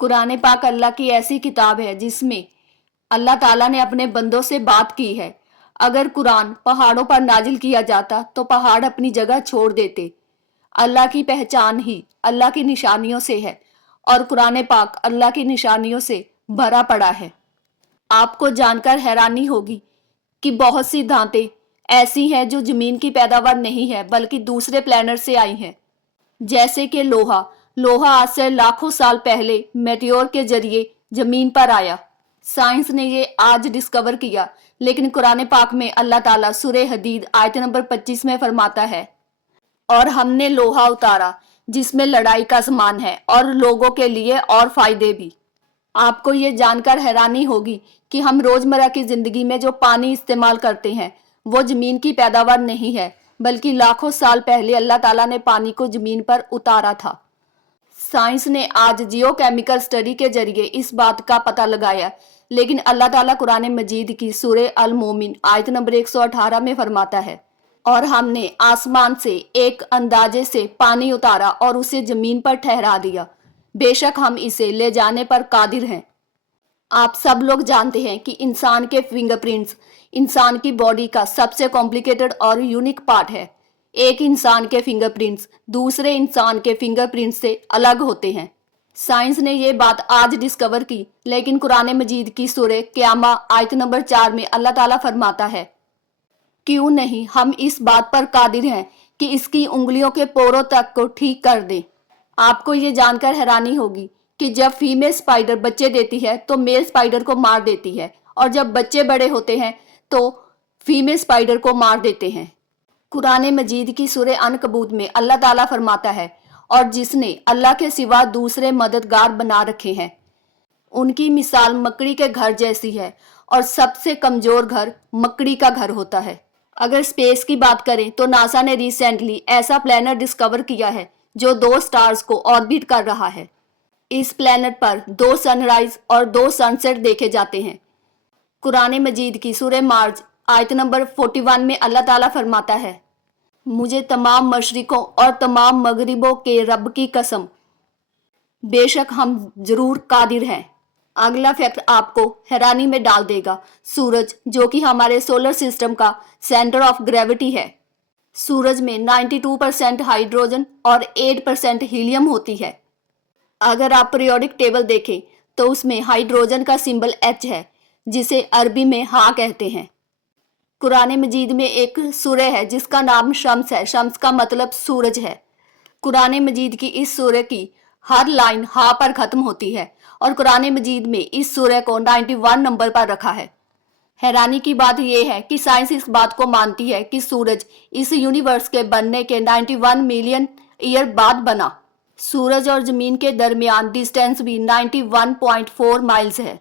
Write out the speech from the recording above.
कुरान पाक अल्लाह की ऐसी किताब है जिसमें अल्लाह ताला ने अपने बंदों से बात की है। अगर कुरान पहाड़ों पर नाजिल किया जाता तो पहाड़ अपनी जगह छोड़ देते। अल्लाह की पहचान ही अल्लाह की निशानियों से है और कुरान पाक अल्लाह की निशानियों से भरा पड़ा है। आपको जानकर हैरानी होगी कि बहुत सी धातें ऐसी हैं जो जमीन की पैदावार नहीं है बल्कि दूसरे प्लैनेट से आई हैं। जैसे कि लोहा लोहा आज से लाखों साल पहले मेटियोर के जरिए जमीन पर आया। साइंस ने ये आज डिस्कवर किया, लेकिन कुरान पाक में अल्लाह ताला सूरह हदीद आयत नंबर 25 में फरमाता है, और हमने लोहा उतारा जिसमें लड़ाई का सामान है और लोगों के लिए और फायदे भी। आपको ये जानकर हैरानी होगी कि हम रोजमर्रा की जिंदगी में जो पानी इस्तेमाल करते हैं वो जमीन की पैदावार नहीं है, बल्कि लाखों साल पहले अल्लाह ताला ने पानी को जमीन पर उतारा था। साइंस ने आज जियोकेमिकल स्टडी के जरिए इस बात का पता लगाया, लेकिन अल्लाह ताला कुरान मजीद की सूरह अल मोमिन आयत नंबर 118 में फरमाता है, और हमने आसमान से एक अंदाजे से पानी उतारा और उसे जमीन पर ठहरा दिया, बेशक हम इसे ले जाने पर कादिर हैं। आप सब लोग जानते हैं कि इंसान के फिंगरप्रिंट्स इंसान की बॉडी का सबसे कॉम्प्लिकेटेड और यूनिक पार्ट है। एक इंसान के फिंगरप्रिंट्स दूसरे इंसान के फिंगरप्रिंट्स से अलग होते हैं। साइंस ने ये बात आज डिस्कवर की, लेकिन कुरान मजीद की सूरह क़यामा आयत नंबर 4 में अल्लाह ताला फरमाता है, क्यों नहीं हम इस बात पर कादिर हैं कि इसकी उंगलियों के पोरों तक को ठीक कर दें। आपको ये जानकर हैरानी होगी कि जब फीमेल स्पाइडर बच्चे देती है तो मेल स्पाइडर को मार देती है, और जब बच्चे बड़े होते हैं तो फीमेल स्पाइडर को मार देते हैं। कुरान मजीद की सूरह अनकबूत में अल्लाह ताला फरमाता है, और जिसने अल्लाह के सिवा दूसरे मददगार बना रखे हैं उनकी मिसाल मकड़ी के घर जैसी है, और सबसे कमजोर घर मकड़ी का घर होता है। अगर स्पेस की बात करें तो नासा ने रिसेंटली ऐसा प्लैनेट डिस्कवर किया है जो 2 स्टार्स को ऑर्बिट कर रहा है। इस प्लैनेट पर 2 सनराइज और 2 सनसेट देखे जाते हैं। कुरान मजीद की सूरह मार्ज आयत नंबर 41 में अल्लाह ताला फरमाता है, मुझे तमाम मशरिकों और तमाम मगरिबों के रब की कसम, बेशक हम जरूर कादिर हैं। अगला फैक्ट आपको हैरानी में डाल देगा। सूरज, जो कि हमारे सोलर सिस्टम का सेंटर ऑफ ग्रेविटी है, सूरज में 92% हाइड्रोजन और 8% हीलियम होती है। अगर आप पीरियोडिक टेबल देखें तो उसमें हाइड्रोजन का सिंबल H है, जिसे अरबी में हाँ कहते हैं। कुरान मजीद में एक सूरह है जिसका नाम शम्स है। शम्स का मतलब सूरज है। कुरान मजीद की इस सूरह की हर लाइन हा पर खत्म होती है, और कुरान मजीद में इस सूरह को 91 नंबर पर रखा है। हैरानी की बात यह है कि साइंस इस बात को मानती है कि सूरज इस यूनिवर्स के बनने के 91 मिलियन ईयर बाद बना। सूरज और जमीन के दरमियान डिस्टेंस भी 91.4 माइल्स है।